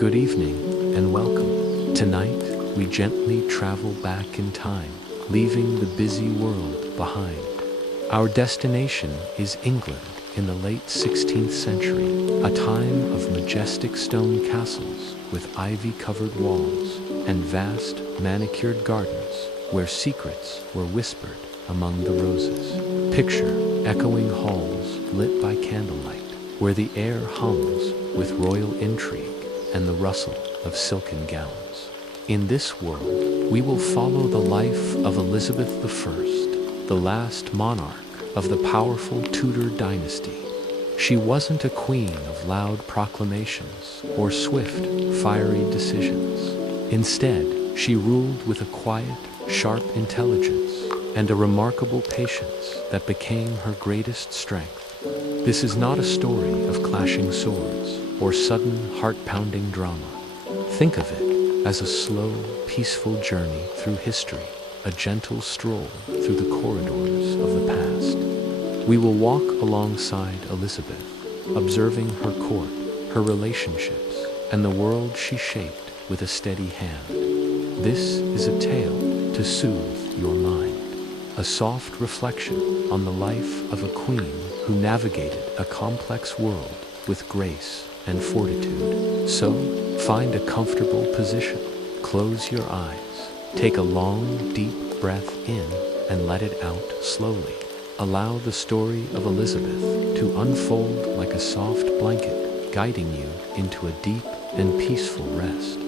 Good evening and welcome. Tonight, we gently travel back in time, leaving the busy world behind. Our destination is England in the late 16th century, a time of majestic stone castles with ivy-covered walls and vast manicured gardens where secrets were whispered among the roses. Picture echoing halls lit by candlelight, where the air hums with royal intrigue and the rustle of silken gowns. In this world, we will follow the life of Elizabeth I, the last monarch of the powerful Tudor dynasty. She wasn't a queen of loud proclamations or swift, fiery decisions. Instead, she ruled with a quiet, sharp intelligence and a remarkable patience that became her greatest strength. This is not a story of clashing swords or sudden heart-pounding drama. Think of it as a slow, peaceful journey through history, a gentle stroll through the corridors of the past. We will walk alongside Elizabeth, observing her court, her relationships, and the world she shaped with a steady hand. This is a tale to soothe your mind, a soft reflection on the life of a queen who navigated a complex world with grace and fortitude. So, find a comfortable position, close your eyes, take a long, deep breath in, and let it out slowly. Allow the story of Elizabeth to unfold like a soft blanket, guiding you into a deep and peaceful rest.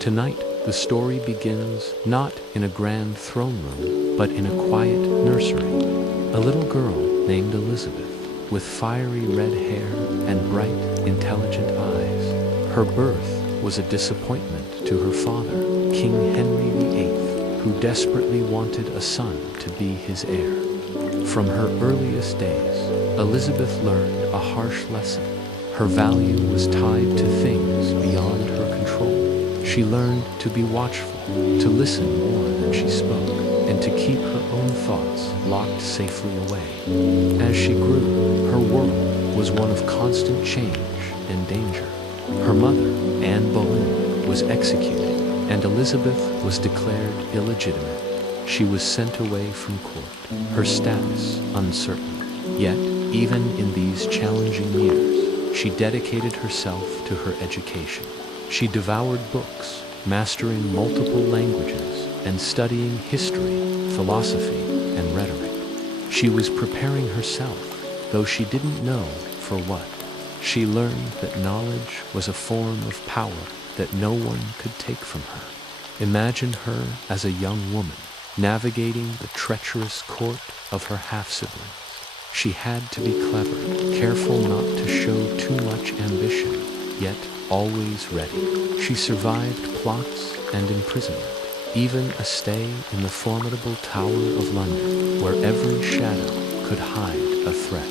Tonight, the story begins not in a grand throne room, but in a quiet nursery. A little girl named Elizabeth, with fiery red hair and bright, intelligent eyes. Her birth was a disappointment to her father, King Henry VIII, who desperately wanted a son to be his heir. From her earliest days, Elizabeth learned a harsh lesson. Her value was tied to things beyond her control. She learned to be watchful, to listen more than she spoke, and to keep her own thoughts locked safely away. As she grew, her world was one of constant change and danger. Her mother, Anne Boleyn, was executed, and Elizabeth was declared illegitimate. She was sent away from court, her status uncertain. Yet, even in these challenging years, she dedicated herself to her education. She devoured books, mastering multiple languages and studying history, philosophy, and rhetoric. She was preparing herself, though she didn't know for what. She learned that knowledge was a form of power that no one could take from her. Imagine her as a young woman, navigating the treacherous court of her half-siblings. She had to be clever, careful not to show too much ambition, yet always ready. She survived plots and imprisonment, even a stay in the formidable Tower of London, where every shadow could hide a threat.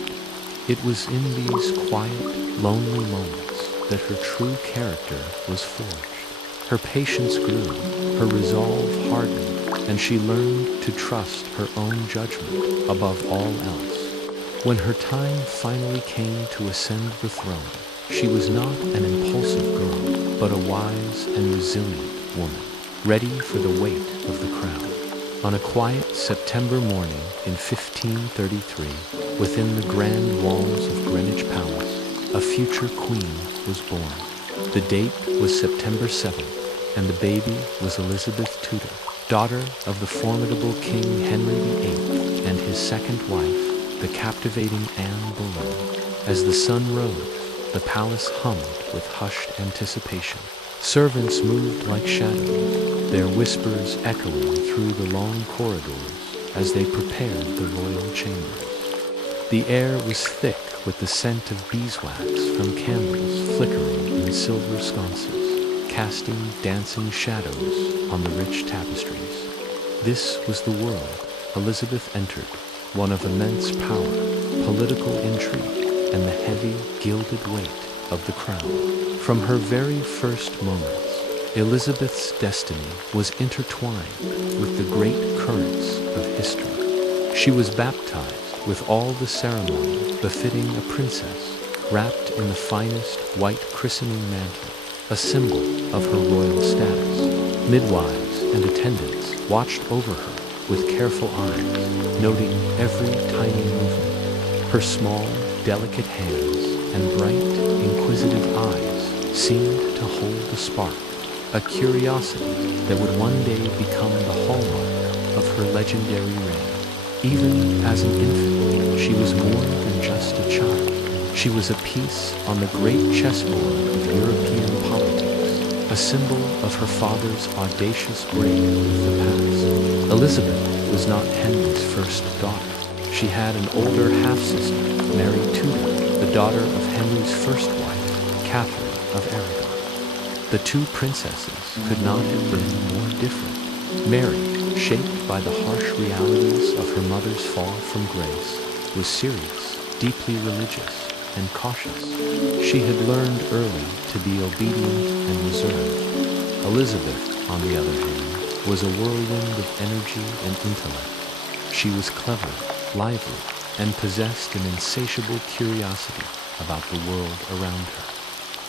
It was in these quiet, lonely moments that her true character was forged. Her patience grew, her resolve hardened, and she learned to trust her own judgment above all else. When her time finally came to ascend the throne, she was not an impulsive girl, but a wise and resilient woman, ready for the weight of the crown. On a quiet September morning in 1533, within the grand walls of Greenwich Palace, a future queen was born. The date was September 7th, and the baby was Elizabeth Tudor, daughter of the formidable King Henry VIII and his second wife, the captivating Anne Boleyn. As the sun rose, the palace hummed with hushed anticipation. Servants moved like shadows, their whispers echoing through the long corridors as they prepared the royal chambers. The air was thick with the scent of beeswax from candles flickering in silver sconces, casting dancing shadows on the rich tapestries. This was the world Elizabeth entered, one of immense power, political intrigue, and the heavy, gilded weight of the crown. From her very first moments, Elizabeth's destiny was intertwined with the great currents of history. She was baptized with all the ceremony befitting a princess, wrapped in the finest white christening mantle, a symbol of her royal status. Midwives and attendants watched over her with careful eyes, noting every tiny movement. Her small, delicate hands and bright, inquisitive eyes seemed to hold a spark, a curiosity that would one day become the hallmark of her legendary reign. Even as an infant, she was more than just a child. She was a piece on the great chessboard of European politics, a symbol of her father's audacious break with the past. Elizabeth was not Henry's first daughter. She had an older half-sister, Mary Tudor, the daughter of Henry's first wife, Catherine of Aragon. The two princesses could not have been more different. Mary, shaped by the harsh realities of her mother's fall from grace, was serious, deeply religious, and cautious. She had learned early to be obedient and reserved. Elizabeth, on the other hand, was a whirlwind of energy and intellect. She was clever, lively, and possessed an insatiable curiosity about the world around her.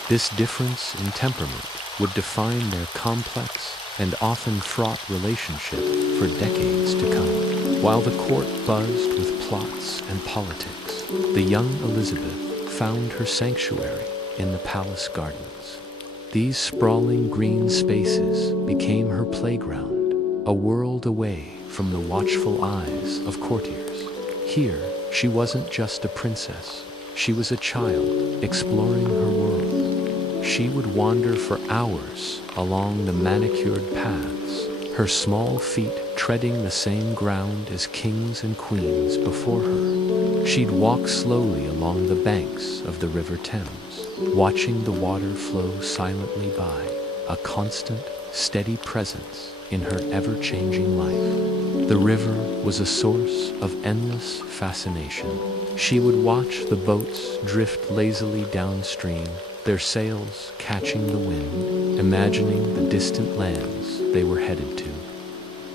This difference in temperament would define their complex and often fraught relationship for decades to come. While the court buzzed with plots and politics, the young Elizabeth found her sanctuary in the palace gardens. These sprawling green spaces became her playground, a world away from the watchful eyes of courtiers. Here, she wasn't just a princess. She was a child exploring her world. She would wander for hours along the manicured paths, her small feet treading the same ground as kings and queens before her. She'd walk slowly along the banks of the River Thames, watching the water flow silently by, a constant, steady presence in her ever-changing life. The river was a source of endless fascination. She would watch the boats drift lazily downstream, their sails catching the wind, imagining the distant lands they were headed to.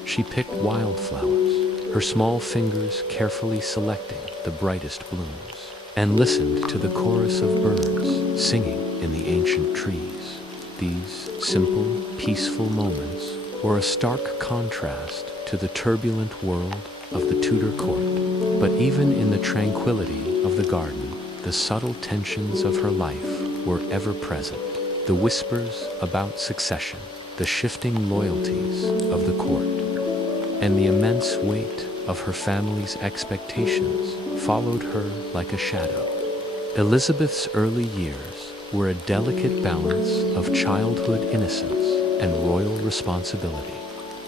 She picked wildflowers, her small fingers carefully selecting the brightest blooms, and listened to the chorus of birds singing in the ancient trees. These simple, peaceful moments were a stark contrast to the turbulent world of the Tudor court. But even in the tranquility of the garden, the subtle tensions of her life were ever present. The whispers about succession, the shifting loyalties of the court, and the immense weight of her family's expectations followed her like a shadow. Elizabeth's early years were a delicate balance of childhood innocence and royal responsibility.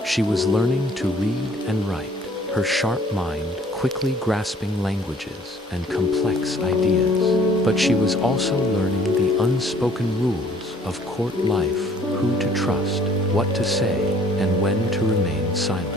She was learning to read and write, her sharp mind quickly grasping languages and complex ideas. But she was also learning the unspoken rules of court life, who to trust, what to say, and when to remain silent.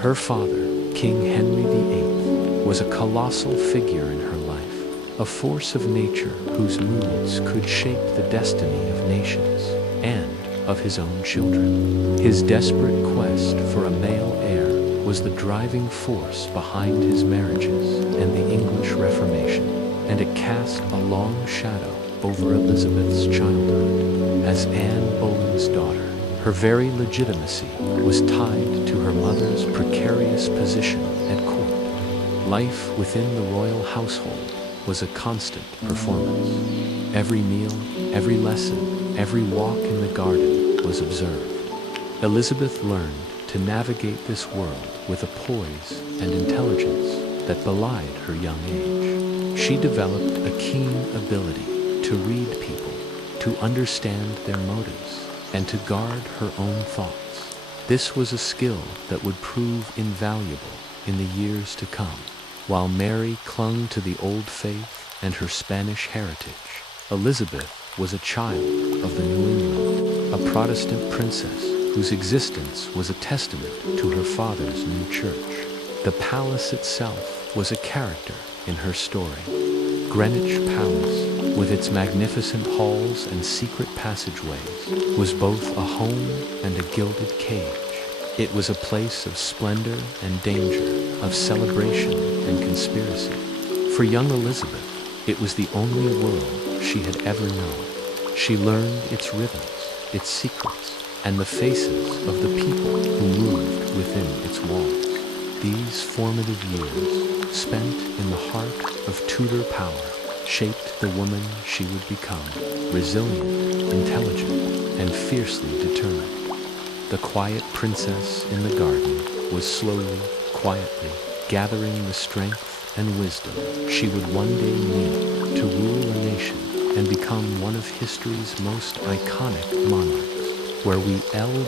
Her father, King Henry VIII, was a colossal figure in her life, a force of nature whose moods could shape the destiny of nations and of his own children. His desperate quest for a male heir was the driving force behind his marriages and the English Reformation, and it cast a long shadow over Elizabeth's childhood. As Anne Boleyn's daughter, her very legitimacy was tied to her mother's precarious position at court. Life within the royal household was a constant performance. Every meal, every lesson, every walk in the garden was observed. Elizabeth learned to navigate this world with a poise and intelligence that belied her young age. She developed a keen ability to read people, to understand their motives, and to guard her own thoughts. This was a skill that would prove invaluable in the years to come. While Mary clung to the old faith and her Spanish heritage, Elizabeth was a child of the New England, a Protestant princess whose existence was a testament to her father's new church. The palace itself was a character in her story. Greenwich Palace, with its magnificent halls and secret passageways, was both a home and a gilded cage. It was a place of splendor and danger, of celebration and conspiracy. For young Elizabeth, it was the only world she had ever known. She learned its rhythms, its secrets, and the faces of the people who moved within its walls. These formative years, spent in the heart of Tudor power, shaped the woman she would become, resilient, intelligent, and fiercely determined. The quiet princess in the garden was slowly, quietly, gathering the strength and wisdom she would one day need to rule a nation and become one of history's most iconic monarchs, where we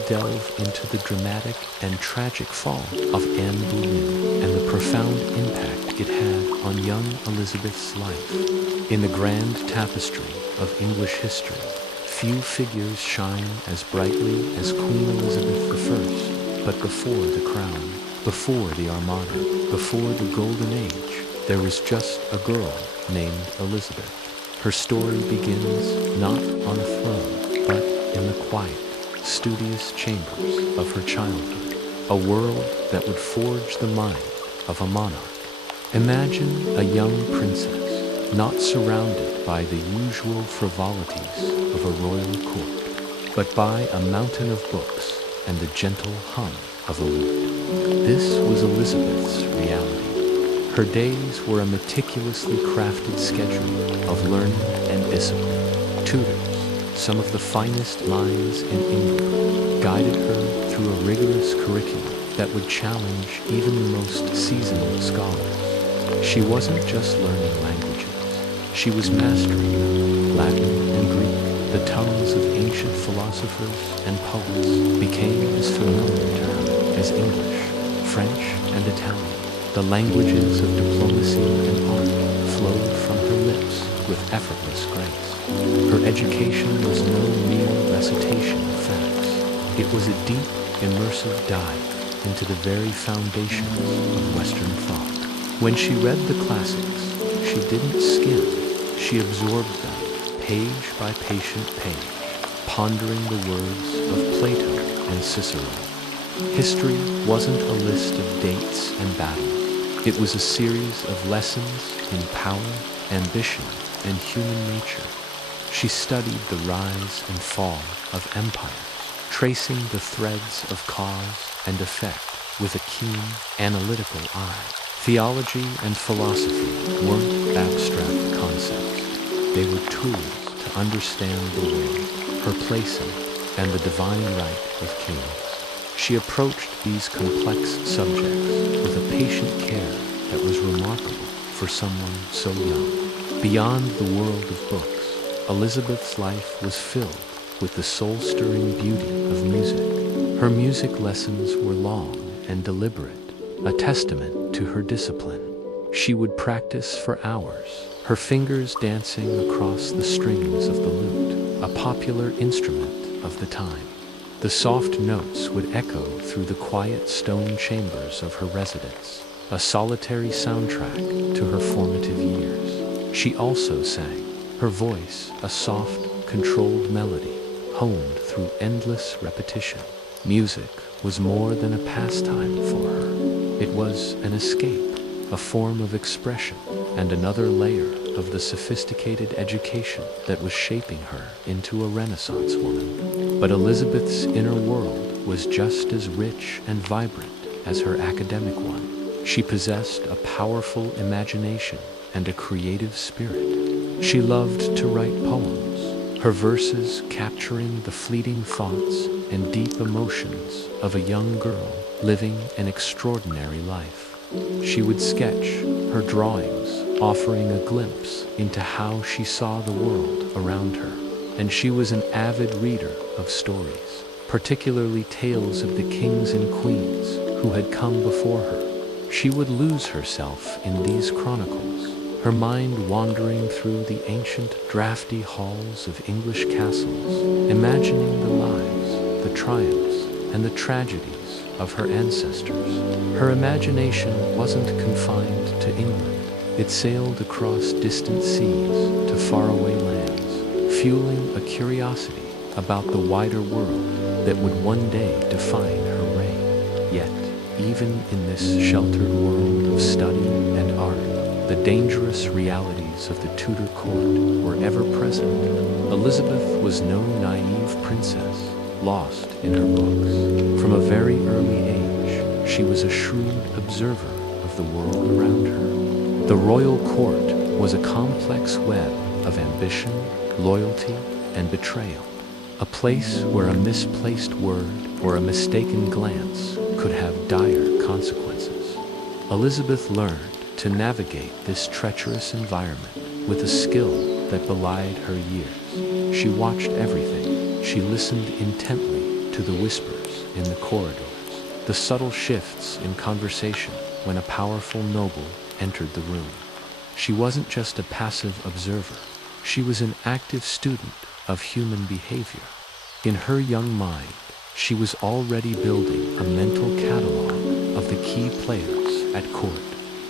delve into the dramatic and tragic fall of Anne Boleyn and the profound impact it had on young Elizabeth's life. In the grand tapestry of English history, few figures shine as brightly as Queen Elizabeth I, but before the crown, before the Armada, before the Golden Age, there was just a girl named Elizabeth. Her story begins not on a throne, but in the quiet, studious chambers of her childhood, a world that would forge the mind of a monarch. Imagine a young princess, not surrounded by the usual frivolities of a royal court, but by a mountain of books and the gentle hum of a lute. This was Elizabeth's reality. Her days were a meticulously crafted schedule of learning and discipline. Tutors, some of the finest minds in England, guided her through a rigorous curriculum that would challenge even the most seasoned scholars. She wasn't just learning languages. She was mastering them. Latin and Greek, the tongues of ancient philosophers and poets, became as familiar to her as English, French, and Italian. The languages of diplomacy and art flowed from her lips with effortless grace. Her education was no mere recitation of facts. It was a deep, immersive dive into the very foundations of Western thought. When she read the classics, she didn't skim. She absorbed them, page by patient page, pondering the words of Plato and Cicero. History wasn't a list of dates and battles. It was a series of lessons in power, ambition, and human nature. She studied the rise and fall of empires, tracing the threads of cause and effect with a keen, analytical eye. Theology and philosophy weren't abstract concepts. They were tools to understand the world, her place in it, and the divine right of kings. She approached these complex subjects with a patient care that was remarkable for someone so young. Beyond the world of books, Elizabeth's life was filled with the soul-stirring beauty of music. Her music lessons were long and deliberate, a testament to her discipline. She would practice for hours, her fingers dancing across the strings of the lute, a popular instrument of the time. The soft notes would echo through the quiet stone chambers of her residence, a solitary soundtrack to her formative years. She also sang, her voice a soft, controlled melody, honed through endless repetition. Music was more than a pastime for her. It was an escape, a form of expression, and another layer of the sophisticated education that was shaping her into a Renaissance woman. But Elizabeth's inner world was just as rich and vibrant as her academic one. She possessed a powerful imagination and a creative spirit. She loved to write poems, her verses capturing the fleeting thoughts and deep emotions of a young girl living an extraordinary life. She would sketch, her drawings offering a glimpse into how she saw the world around her. And she was an avid reader of stories, particularly tales of the kings and queens who had come before her. She would lose herself in these chronicles, her mind wandering through the ancient, drafty halls of English castles, imagining the lives, the triumphs, and the tragedies of her ancestors. Her imagination wasn't confined to England. It sailed across distant seas to faraway lands, fueling a curiosity about the wider world that would one day define her reign. Yet, even in this sheltered world of study and art, the dangerous realities of the Tudor court were ever present. Elizabeth was no naive princess, lost in her books. From a very early age, she was a shrewd observer of the world around her. The royal court was a complex web of ambition, loyalty, and betrayal. A place where a misplaced word or a mistaken glance could have dire consequences. Elizabeth learned to navigate this treacherous environment with a skill that belied her years. She watched everything. She listened intently to the whispers in the corridors, the subtle shifts in conversation when a powerful noble entered the room. She wasn't just a passive observer. She was an active student of human behavior. In her young mind, she was already building a mental catalog of the key players at court.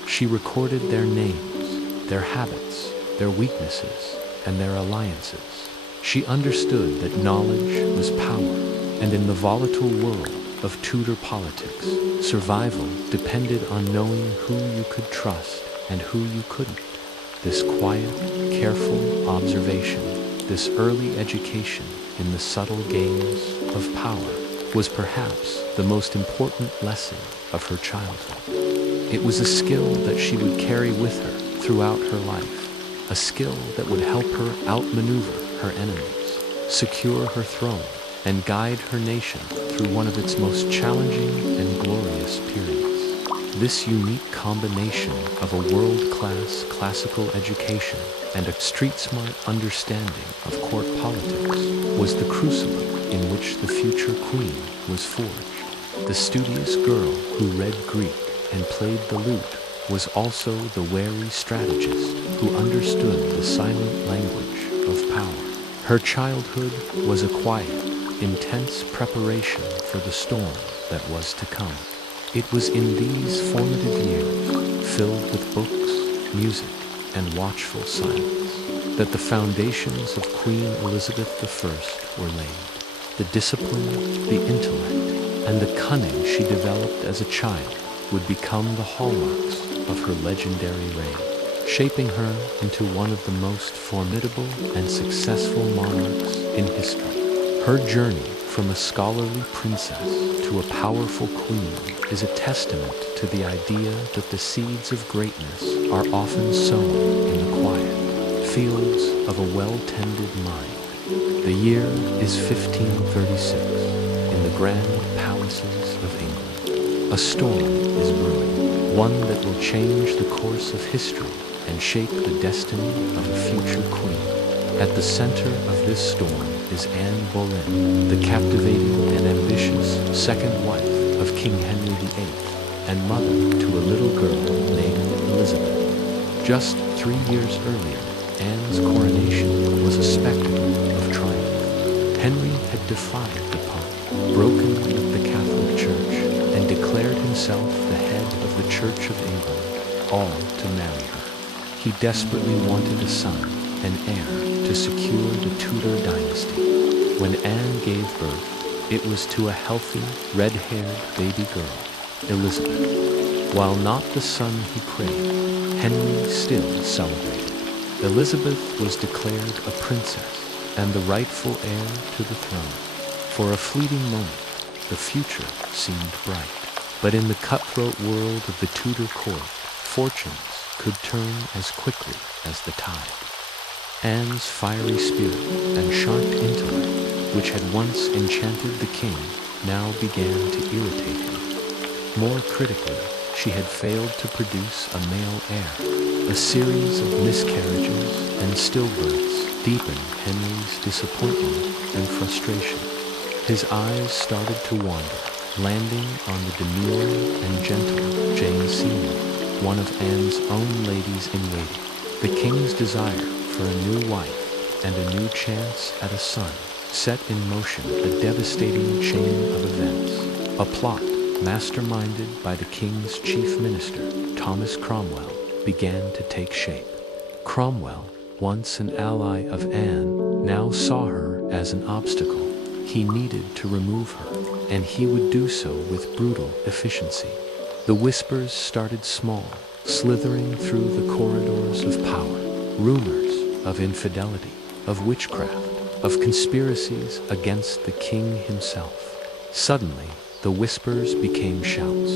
She recorded their names, their habits, their weaknesses, and their alliances. She understood that knowledge was power, and in the volatile world of Tudor politics, survival depended on knowing who you could trust and who you couldn't. This quiet, careful observation, this early education in the subtle games of power, was perhaps the most important lesson of her childhood. It was a skill that she would carry with her throughout her life, a skill that would help her outmaneuver her enemies, secure her throne, and guide her nation through one of its most challenging and glorious periods. This unique combination of a world-class classical education and a street-smart understanding of court politics was the crucible in which the future queen was forged. The studious girl who read Greek and played the lute was also the wary strategist who understood the silent language of power. Her childhood was a quiet, intense preparation for the storm that was to come. It was in these formative years, filled with books, music, and watchful silence, that the foundations of Queen Elizabeth I were laid. The discipline, the intellect, and the cunning she developed as a child would become the hallmarks of her legendary reign, shaping her into one of the most formidable and successful monarchs in history. Her journey from a scholarly princess to a powerful queen is a testament to the idea that the seeds of greatness are often sown in the quiet fields of a well-tended mind. The year is 1536, in the grand palaces of England. A storm is brewing, one that will change the course of history and shape the destiny of a future queen. At the center of this storm is Anne Boleyn, the captivating and ambitious second wife of King Henry VIII and mother to a little girl named Elizabeth. Just 3 years earlier, Anne's coronation was a spectacle of triumph. Henry had defied the Pope, broken with the Catholic Church, and declared himself the head of the Church of England, all to marry her. He desperately wanted a son, an heir, to secure the Tudor dynasty. When Anne gave birth, it was to a healthy, red-haired baby girl, Elizabeth. While not the son he craved, Henry still celebrated. Elizabeth was declared a princess and the rightful heir to the throne. For a fleeting moment, the future seemed bright. But in the cutthroat world of the Tudor court, fortunes could turn as quickly as the tide. Anne's fiery spirit and sharp intellect, which had once enchanted the king, now began to irritate him. More critically, she had failed to produce a male heir. A series of miscarriages and stillbirths deepened Henry's disappointment and frustration. His eyes started to wander, landing on the demure and gentle Jane Seymour, one of Anne's own ladies-in-waiting. The king's desire for a new wife and a new chance at a son set in motion a devastating chain of events. A plot, masterminded by the king's chief minister, Thomas Cromwell, began to take shape. Cromwell, once an ally of Anne, now saw her as an obstacle. He needed to remove her, and he would do so with brutal efficiency. The whispers started small, slithering through the corridors of power. Rumors of infidelity, of witchcraft, of conspiracies against the king himself. Suddenly, the whispers became shouts.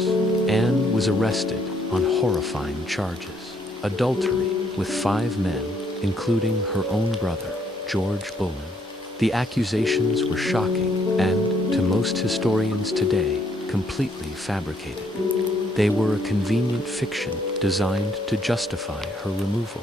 Anne was arrested on horrifying charges. Adultery with 5 men, including her own brother, George Bullen. The accusations were shocking and, to most historians today, completely fabricated. They were a convenient fiction designed to justify her removal.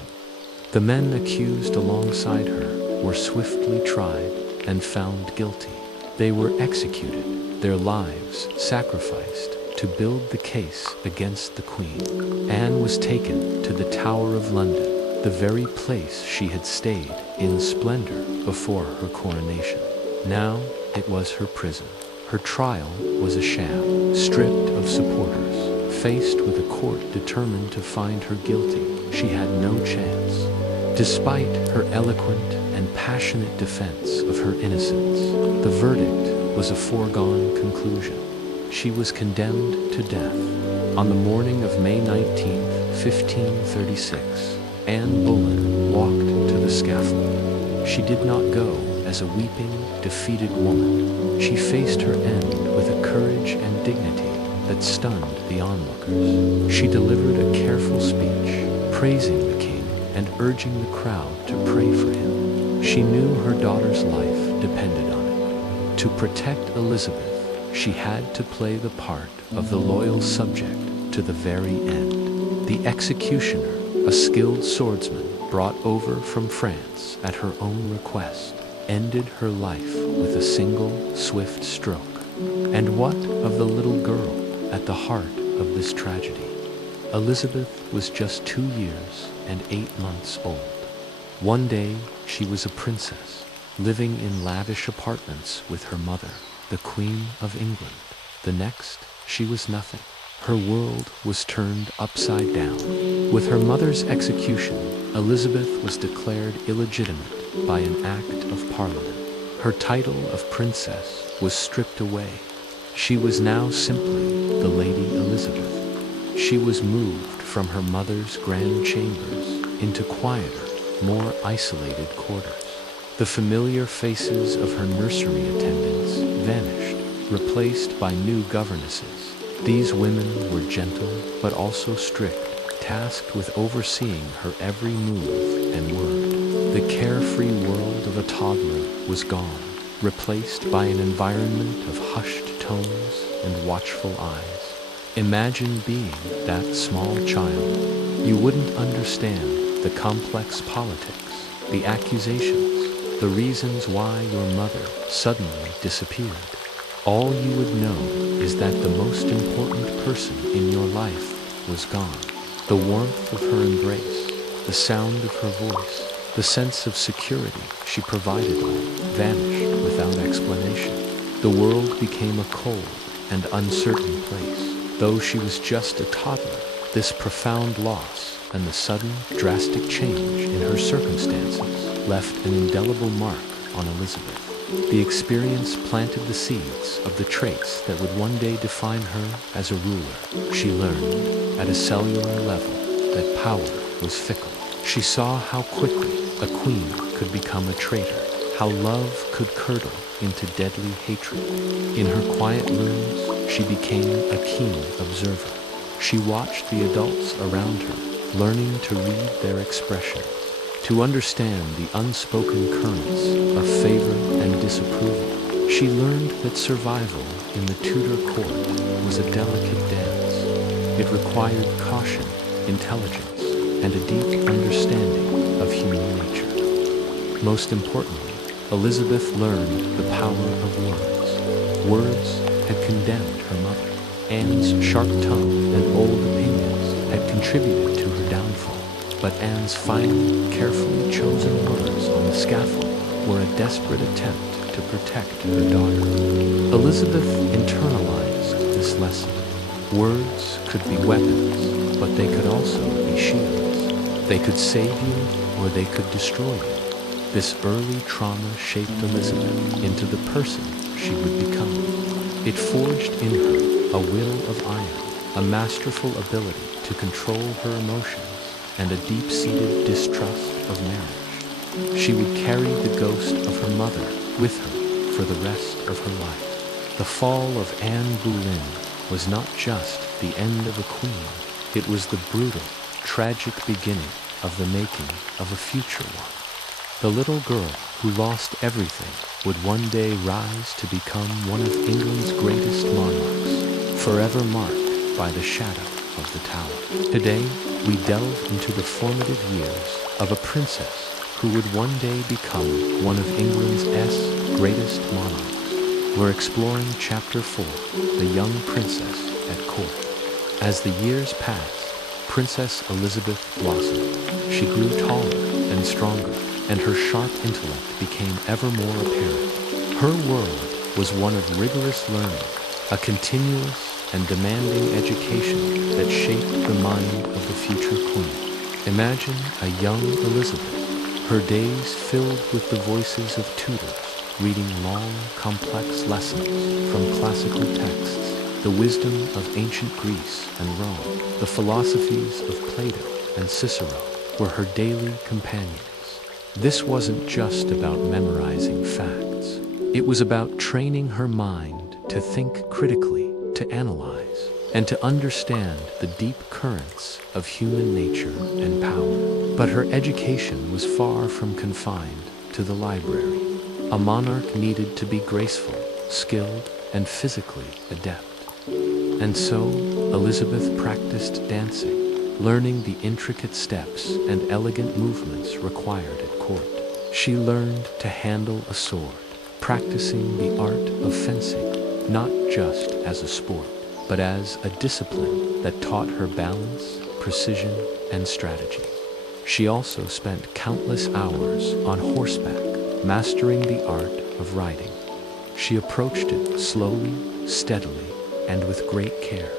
The men accused alongside her were swiftly tried and found guilty. They were executed, their lives sacrificed to build the case against the Queen. Anne was taken to the Tower of London, the very place she had stayed in splendor before her coronation. Now it was her prison. Her trial was a sham. Stripped of supporters, faced with a court determined to find her guilty, she had no chance. Despite her eloquent and passionate defense of her innocence, the verdict was a foregone conclusion. She was condemned to death. On the morning of May 19, 1536, Anne Boleyn walked to the scaffold. She did not go as a weeping, defeated woman. She faced her end with a courage and dignity that stunned the onlookers. She delivered a careful speech, praising the king and urging the crowd to pray for him. She knew her daughter's life depended on it. To protect Elizabeth, she had to play the part of the loyal subject to the very end. The executioner, a skilled swordsman brought over from France at her own request, ended her life with a single swift stroke. And what of the little girl at the heart of this tragedy? Elizabeth was just 2 years and 8 months old. One day she was a princess, living in lavish apartments with her mother, the Queen of England. The next, she was nothing. Her world was turned upside down. With her mother's execution, Elizabeth was declared illegitimate by an act of Parliament. Her title of princess was stripped away. She was now simply the Lady Elizabeth. She was moved from her mother's grand chambers into quieter, more isolated quarters. The familiar faces of her nursery attendants vanished, replaced by new governesses. These women were gentle but also strict, tasked with overseeing her every move and word. The carefree world of a toddler was gone, replaced by an environment of hushed tones and watchful eyes. Imagine being that small child. You wouldn't understand the complex politics, the accusations, the reasons why your mother suddenly disappeared. All you would know is that the most important person in your life was gone. The warmth of her embrace, the sound of her voice, the sense of security she provided all vanished without explanation. The world became a cold and uncertain place. Though she was just a toddler, this profound loss and the sudden, drastic change in her circumstances left an indelible mark on Elizabeth. The experience planted the seeds of the traits that would one day define her as a ruler. She learned, at a cellular level, that power was fickle. She saw how quickly a queen could become a traitor, how love could curdle into deadly hatred. In her quiet rooms, she became a keen observer. She watched the adults around her, learning to read their expressions, to understand the unspoken currents of favor and disapproval. She learned that survival in the Tudor court was a delicate dance. It required caution, intelligence, and a deep understanding of human nature. Most importantly, Elizabeth learned the power of words. Words had condemned her mother. Anne's sharp tongue and old opinions had contributed to her downfall. But Anne's final, carefully chosen words on the scaffold were a desperate attempt to protect her daughter. Elizabeth internalized this lesson. Words could be weapons, but they could also be shields. They could save you or they could destroy you. This early trauma shaped Elizabeth into the person she would become. It forged in her a will of iron, a masterful ability to control her emotions, and a deep-seated distrust of marriage. She would carry the ghost of her mother with her for the rest of her life. The fall of Anne Boleyn was not just the end of a queen, it was the brutal, tragic beginning of the making of a future one. The little girl who lost everything would one day rise to become one of England's greatest monarchs, forever marked by the shadow of the tower. Today, we delve into the formative years of a princess who would one day become one of England's greatest monarchs. We're exploring Chapter 4, The Young Princess at Court. As the years passed, Princess Elizabeth blossomed. She grew taller and stronger, and her sharp intellect became ever more apparent. Her world was one of rigorous learning, a continuous and demanding education that shaped the mind of the future queen. Imagine a young Elizabeth, her days filled with the voices of tutors, reading long, complex lessons from classical texts, the wisdom of ancient Greece and Rome, the philosophies of Plato and Cicero were her daily companions. This wasn't just about memorizing facts. It was about training her mind to think critically, to analyze, and to understand the deep currents of human nature and power. But her education was far from confined to the library. A monarch needed to be graceful, skilled, and physically adept. And so, Elizabeth practiced dancing, learning the intricate steps and elegant movements required at court. She learned to handle a sword, practicing the art of fencing, not just as a sport, but as a discipline that taught her balance, precision, and strategy. She also spent countless hours on horseback, mastering the art of riding. She approached it slowly, steadily, and with great care,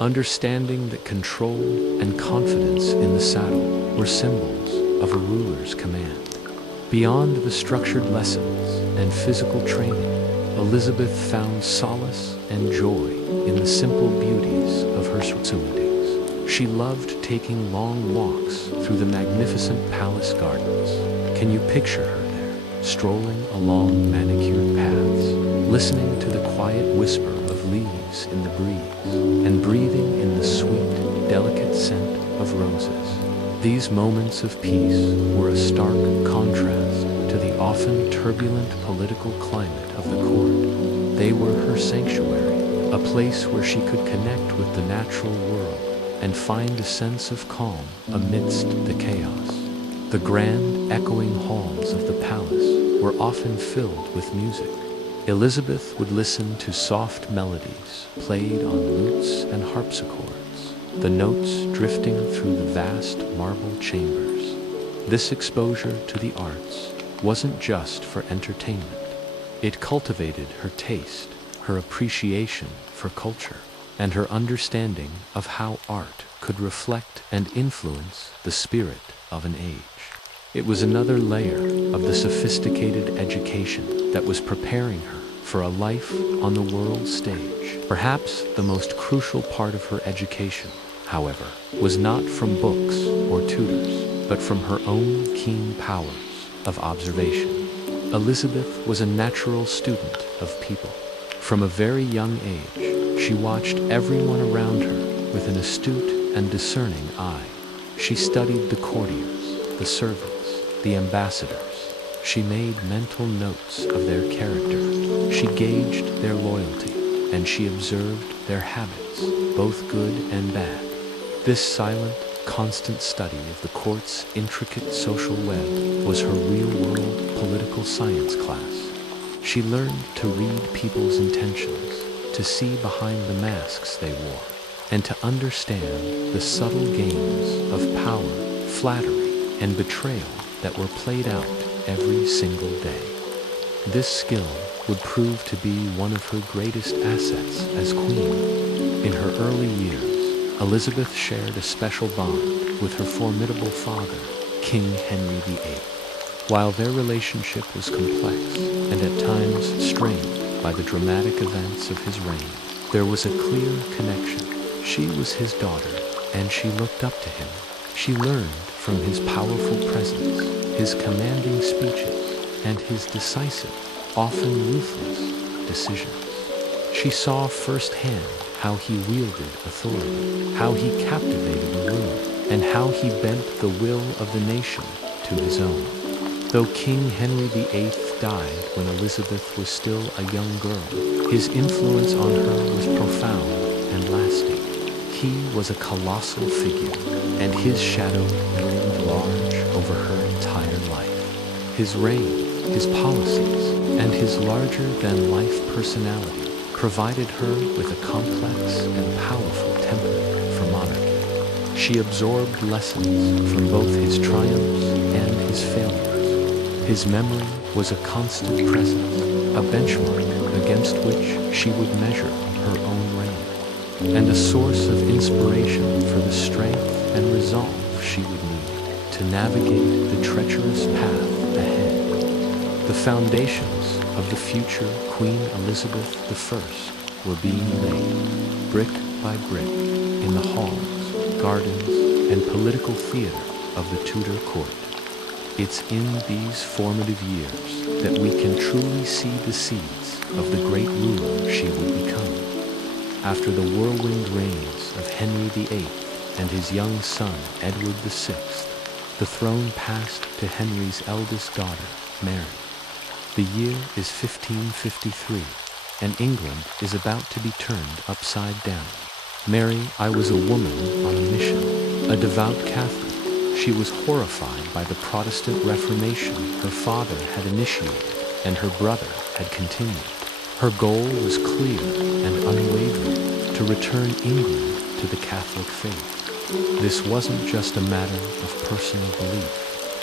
understanding that control and confidence in the saddle were symbols of a ruler's command. Beyond the structured lessons and physical training, Elizabeth found solace and joy in the simple beauties of her surroundings. She loved taking long walks through the magnificent palace gardens. Can you picture her there, strolling along manicured paths, listening to the quiet whisper of leaves in the breeze, and breathing in the sweet, delicate scent of roses? These moments of peace were a stark contrast to the often turbulent political climate of the court. They were her sanctuary, a place where she could connect with the natural world and find a sense of calm amidst the chaos. The grand, echoing halls of the palace were often filled with music. Elizabeth would listen to soft melodies played on lutes and harpsichords, the notes drifting through the vast marble chambers. This exposure to the arts wasn't just for entertainment. It cultivated her taste, her appreciation for culture, and her understanding of how art could reflect and influence the spirit of an age. It was another layer of the sophisticated education that was preparing her for a life on the world stage. Perhaps the most crucial part of her education, however, was not from books or tutors, but from her own keen powers of observation. Elizabeth was a natural student of people. From a very young age, she watched everyone around her with an astute and discerning eye. She studied the courtiers, the servants, the ambassadors. She made mental notes of their character. She gauged their loyalty, and she observed their habits, both good and bad. This silent, constant study of the court's intricate social web was her real-world political science class. She learned to read people's intentions, to see behind the masks they wore, and to understand the subtle games of power, flattery, and betrayal that were played out every single day. This skill would prove to be one of her greatest assets as queen. In her early years, Elizabeth shared a special bond with her formidable father, King Henry VIII. While their relationship was complex and at times strained by the dramatic events of his reign, there was a clear connection. She was his daughter, and she looked up to him. She learned from his powerful presence, his commanding speeches, and his decisive, often ruthless, decisions. She saw firsthand how he wielded authority, how he captivated the room, and how he bent the will of the nation to his own. Though King Henry VIII died when Elizabeth was still a young girl, his influence on her was profound and lasting. He was a colossal figure, and his shadow loomed large over her entire life. His reign, his policies, and his larger-than-life personality provided her with a complex and powerful temperament for monarchy. She absorbed lessons from both his triumphs and his failures. His memory was a constant presence, a benchmark against which she would measure her own reign, and a source of inspiration for the strength and resolve she would need to navigate the treacherous path ahead. The foundations of the future Queen Elizabeth I were being laid, brick by brick, in the halls, gardens, and political theater of the Tudor court. It's in these formative years that we can truly see the seeds of the great ruler she would become. After the whirlwind reigns of Henry VIII and his young son Edward VI, the throne passed to Henry's eldest daughter, Mary. The year is 1553, and England is about to be turned upside down. Mary, I was a woman on a mission, a devout Catholic. She was horrified by the Protestant Reformation her father had initiated and her brother had continued. Her goal was clear and unwavering: to return England to the Catholic faith. This wasn't just a matter of personal belief.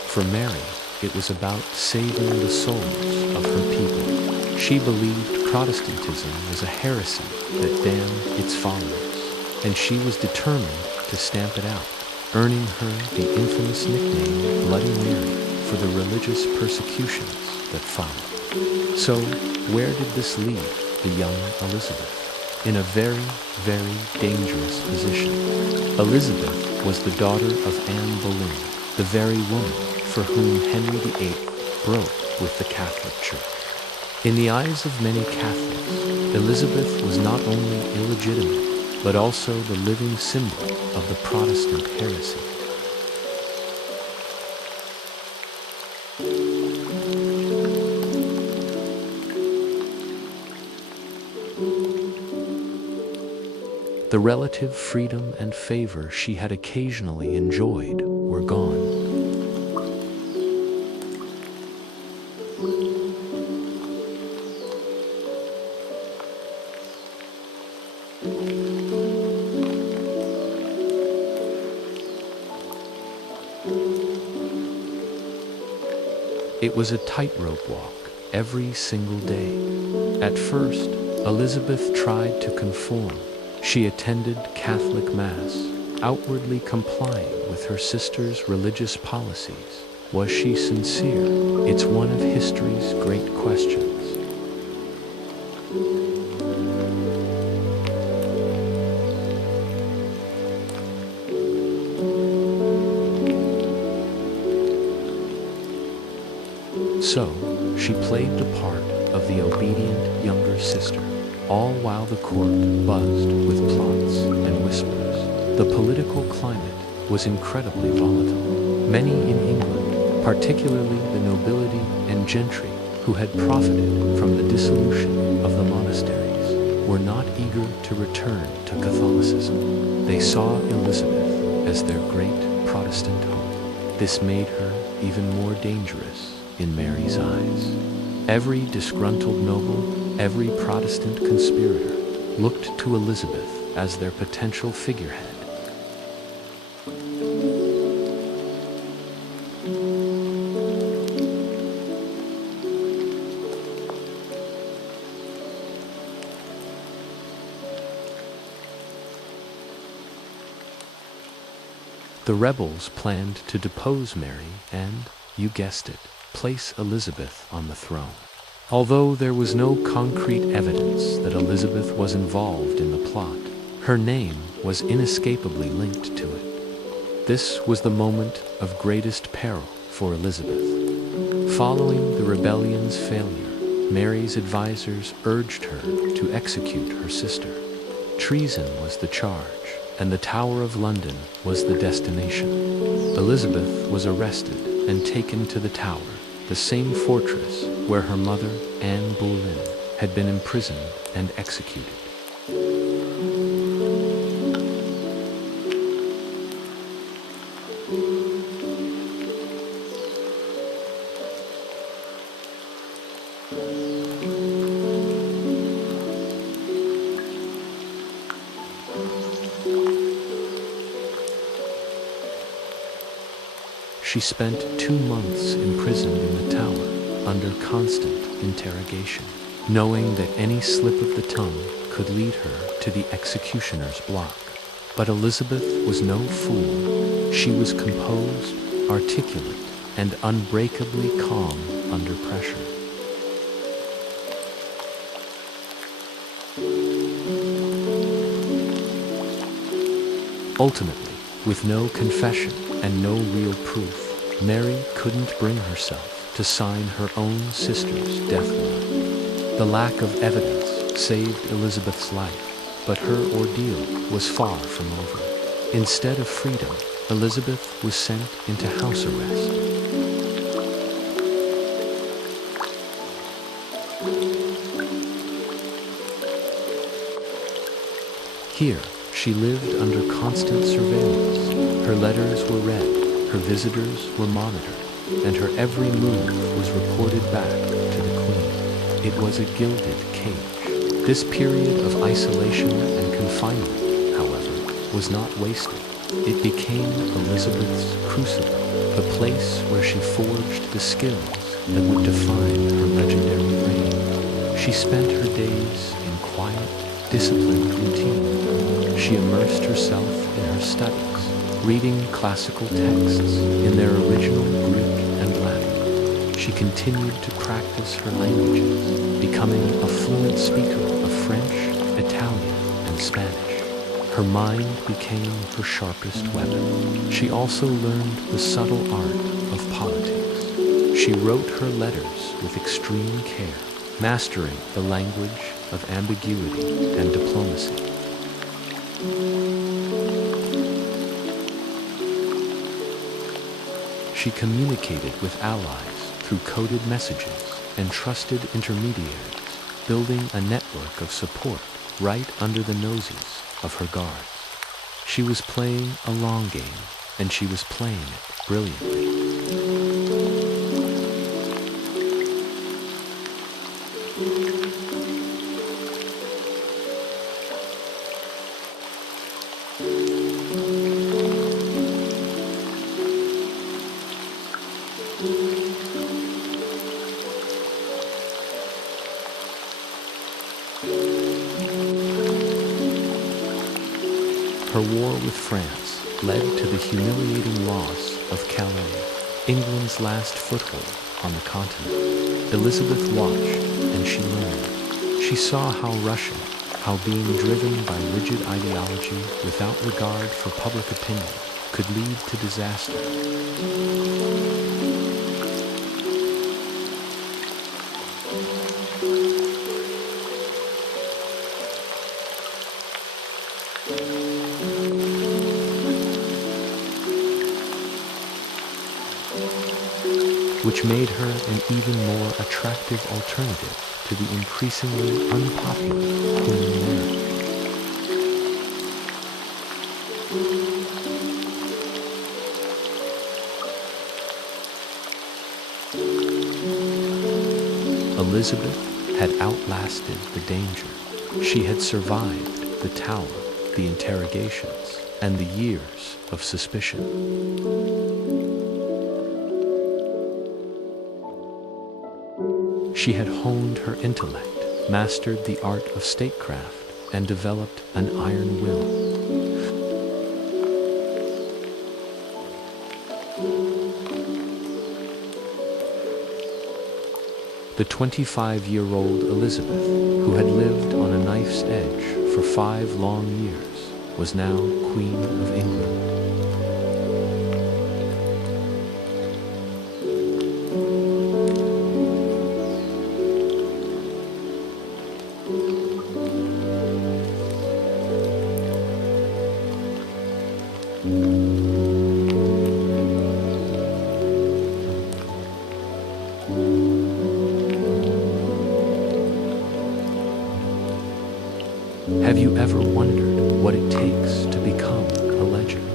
For Mary, it was about saving the souls of her people. She believed Protestantism was a heresy that damned its followers, and she was determined to stamp it out, earning her the infamous nickname Bloody Mary for the religious persecutions that followed. So, where did this leave the young Elizabeth? In a very, very dangerous position. Elizabeth was the daughter of Anne Boleyn, the very woman for whom Henry VIII broke with the Catholic Church. In the eyes of many Catholics, Elizabeth was not only illegitimate, but also the living symbol of the Protestant heresy. The relative freedom and favor she had occasionally enjoyed were gone. It was a tightrope walk every single day. At first, Elizabeth tried to conform. She attended Catholic Mass, outwardly complying with her sister's religious policies. Was she sincere? It's one of history's great questions. So, she played the part of the obedient younger sister, all while the court buzzed with plots and whispers. The political climate was incredibly volatile. Many in England, particularly the nobility and gentry who had profited from the dissolution of the monasteries, were not eager to return to Catholicism. They saw Elizabeth as their great Protestant hope. This made her even more dangerous in Mary's eyes. Every disgruntled noble, every Protestant conspirator looked to Elizabeth as their potential figurehead. The rebels planned to depose Mary and, you guessed it, place Elizabeth on the throne. Although there was no concrete evidence that Elizabeth was involved in the plot, her name was inescapably linked to it. This was the moment of greatest peril for Elizabeth. Following the rebellion's failure, Mary's advisors urged her to execute her sister. Treason was the charge, and the Tower of London was the destination. Elizabeth was arrested and taken to the Tower, the same fortress where her mother, Anne Boleyn, had been imprisoned and executed. She spent 2 months imprisoned in the Tower under constant interrogation, knowing that any slip of the tongue could lead her to the executioner's block. But Elizabeth was no fool. She was composed, articulate, and unbreakably calm under pressure. Ultimately, with no confession and no real proof, Mary couldn't bring herself to sign her own sister's death warrant. The lack of evidence saved Elizabeth's life, but her ordeal was far from over. Instead of freedom, Elizabeth was sent into house arrest. Here, she lived under constant surveillance. Her letters were read, her visitors were monitored, and her every move was reported back to the Queen. It was a gilded cage. This period of isolation and confinement, however, was not wasted. It became Elizabeth's crucible, the place where she forged the skills that would define her legendary reign. She spent her days in quiet, disciplined routine. She immersed herself in her studies, reading classical texts in their original Greek and Latin. She continued to practice her languages, becoming a fluent speaker of French, Italian, and Spanish. Her mind became her sharpest weapon. She also learned the subtle art of politics. She wrote her letters with extreme care, mastering the language of ambiguity and diplomacy. She communicated with allies through coded messages and trusted intermediaries, building a network of support right under the noses of her guards. She was playing a long game, and she was playing it brilliantly. Her war with France led to the humiliating loss of Calais, England's last foothold on the continent. Elizabeth watched and she learned. She saw how Russia, how being driven by rigid ideology without regard for public opinion, could lead to disaster. Which made her an even more attractive alternative to the increasingly unpopular Queen Mary. Elizabeth had outlasted the danger. She had survived the Tower, the interrogations, and the years of suspicion. She had honed her intellect, mastered the art of statecraft, and developed an iron will. The 25-year-old Elizabeth, who had lived on a knife's edge for 5 long years, was now Queen of England. Have you ever wondered what it takes to become a legend?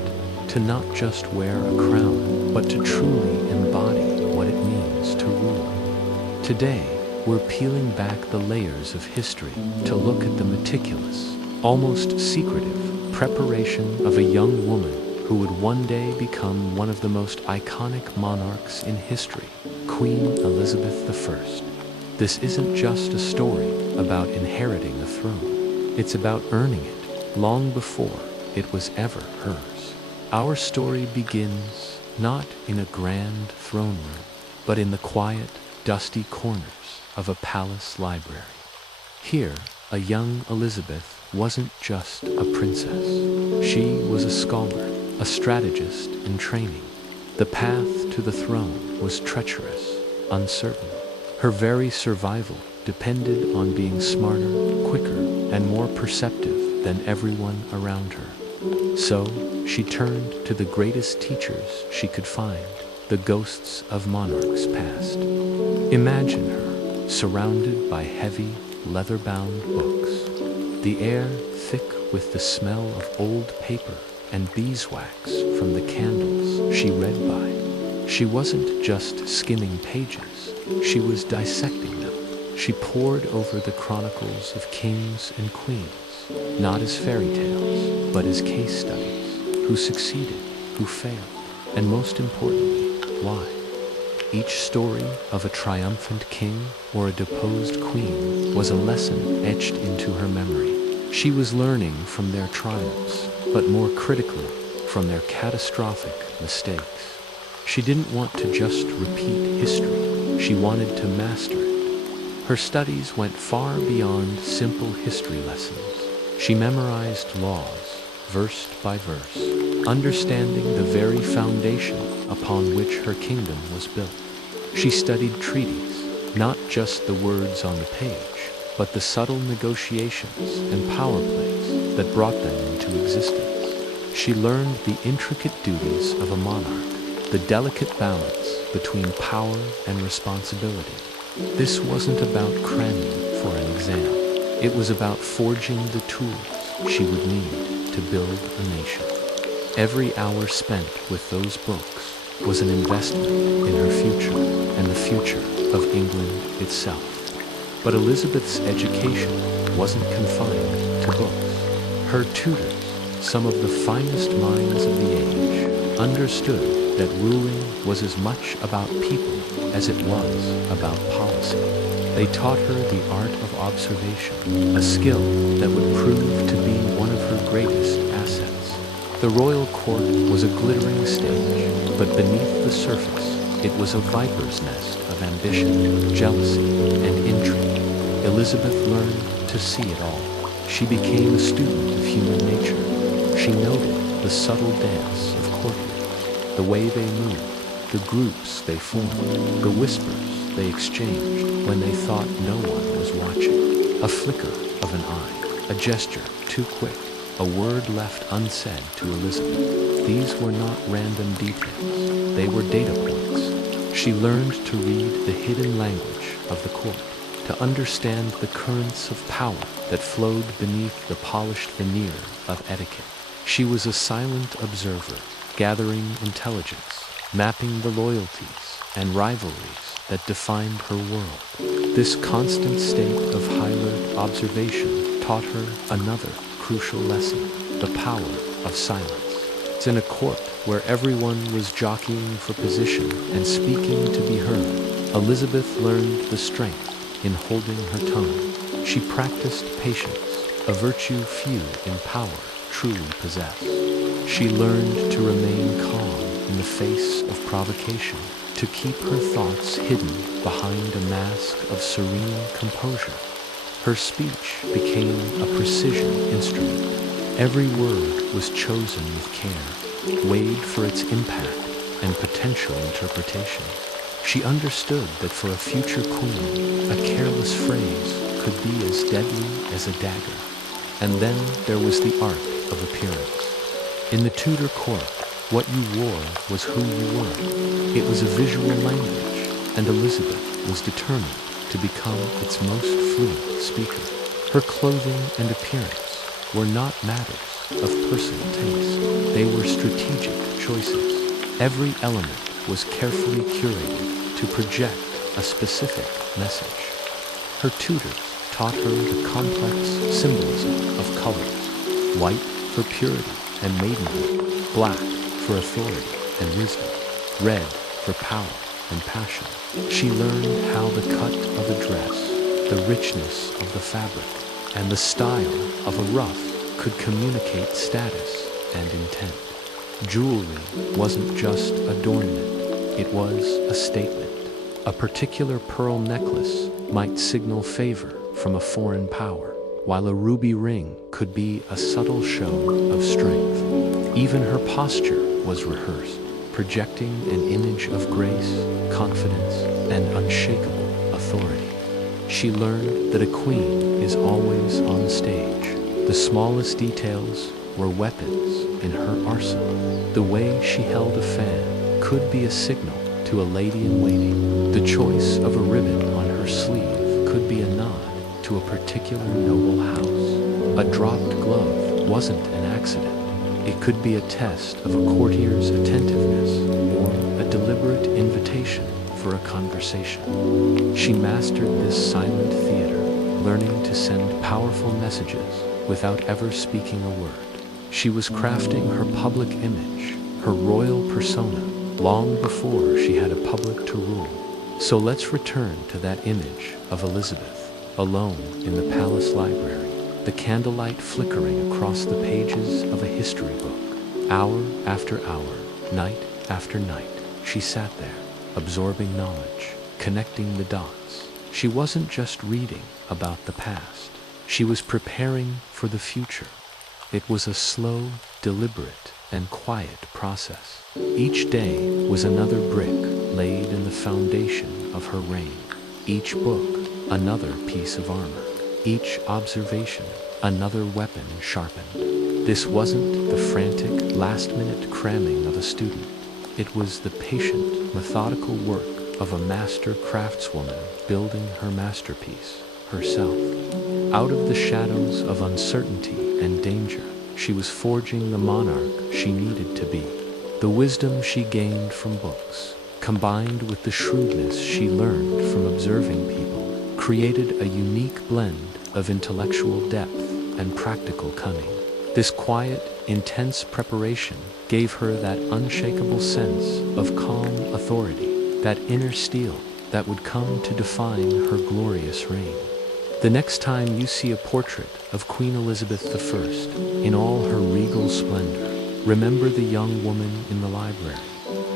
To not just wear a crown, but to truly embody what it means to rule. Today, we're peeling back the layers of history to look at the meticulous, almost secretive preparation of a young woman who would one day become one of the most iconic monarchs in history, Queen Elizabeth I. This isn't just a story about inheriting a throne. It's about earning it long before it was ever hers. Our story begins not in a grand throne room, but in the quiet, dusty corners of a palace library. Here, a young Elizabeth wasn't just a princess. She was a scholar, a strategist in training. The path to the throne was treacherous, uncertain. Her very survival depended on being smarter, quicker, and more perceptive than everyone around her. So, she turned to the greatest teachers she could find, the ghosts of monarchs past. Imagine her, surrounded by heavy, leather-bound books, the air thick with the smell of old paper and beeswax from the candles she read by. She wasn't just skimming pages, she was dissecting them. She pored over the chronicles of kings and queens, not as fairy tales, but as case studies. Who succeeded, who failed, and most importantly, why. Each story of a triumphant king or a deposed queen was a lesson etched into her memory. She was learning from their triumphs, but more critically, from their catastrophic mistakes. She didn't want to just repeat history, she wanted to master it. Her studies went far beyond simple history lessons. She memorized laws, verse by verse, understanding the very foundation upon which her kingdom was built. She studied treaties, not just the words on the page, but the subtle negotiations and power plays that brought them into existence. She learned the intricate duties of a monarch, the delicate balance between power and responsibility. This wasn't about cramming for an exam. It was about forging the tools she would need to build a nation. Every hour spent with those books was an investment in her future and the future of England itself. But Elizabeth's education wasn't confined to books. Her tutors, some of the finest minds of the age, understood that ruling was as much about people as it was about policy. They taught her the art of observation, a skill that would prove to be one of her greatest assets. The royal court was a glittering stage, but beneath the surface, it was a viper's nest of ambition, jealousy, and intrigue. Elizabeth learned to see it all. She became a student of human nature. She noted the subtle dance of courtiers, the way they moved, the groups they formed, the whispers they exchanged when they thought no one was watching. A flicker of an eye, a gesture too quick, a word left unsaid to Elizabeth. These were not random details. They were data points. She learned to read the hidden language of the court, to understand the currents of power that flowed beneath the polished veneer of etiquette. She was a silent observer, gathering intelligence, mapping the loyalties and rivalries that defined her world. This constant state of high-alert observation taught her another crucial lesson, the power of silence. It's in a court where everyone was jockeying for position and speaking to be heard. Elizabeth learned the strength in holding her tongue. She practiced patience, a virtue few in power truly possess. She learned to remain calm in the face of provocation, to keep her thoughts hidden behind a mask of serene composure. Her speech became a precision instrument. Every word was chosen with care, weighed for its impact and potential interpretation. She understood that for a future queen, a careless phrase could be as deadly as a dagger. And then there was the art of appearance. In the Tudor court, what you wore was who you were. It was a visual language, and Elizabeth was determined to become its most fluent speaker. Her clothing and appearance were not matters of personal taste. They were strategic choices. Every element was carefully curated to project a specific message. Her tutors taught her the complex symbolism of colors: white for purity and maidenhood, black for authority and wisdom, red for power and passion. She learned how the cut of a dress, the richness of the fabric, and the style of a ruff could communicate status and intent. Jewelry wasn't just adornment, it was a statement. A particular pearl necklace might signal favor from a foreign power, while a ruby ring could be a subtle show of strength. Even her posture was rehearsed, projecting an image of grace, confidence, and unshakable authority. She learned that a queen is always on the stage. The smallest details were weapons in her arsenal. The way she held a fan could be a signal to a lady-in-waiting. The choice of a ribbon on her sleeve could be a nod to a particular noble house. A dropped glove wasn't an accident. It could be a test of a courtier's attentiveness or a deliberate invitation for a conversation. She mastered this silent theater, learning to send powerful messages without ever speaking a word. She was crafting her public image, her royal persona, long before she had a public to rule. So let's return to that image of Elizabeth, alone in the palace library, the candlelight flickering across the pages of a history book. Hour after hour, night after night, she sat there, absorbing knowledge, connecting the dots. She wasn't just reading about the past. She was preparing for the future. It was a slow, deliberate, and quiet process. Each day was another brick laid in the foundation of her reign. Each book, another piece of armor. Each observation, another weapon sharpened. This wasn't the frantic, last-minute cramming of a student. It was the patient, methodical work of a master craftswoman building her masterpiece herself. Out of the shadows of uncertainty and danger, she was forging the monarch she needed to be. The wisdom she gained from books, combined with the shrewdness she learned from observing people, created a unique blend of intellectual depth and practical cunning. This quiet, intense preparation gave her that unshakable sense of calm authority, that inner steel that would come to define her glorious reign. The next time you see a portrait of Queen Elizabeth I in all her regal splendor, remember the young woman in the library.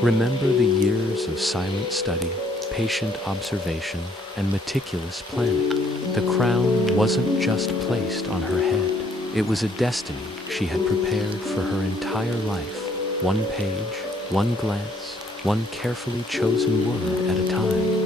Remember the years of silent study, patient observation, and meticulous planning. The crown wasn't just placed on her head. It was a destiny she had prepared for her entire life, one page, one glance, one carefully chosen word at a time.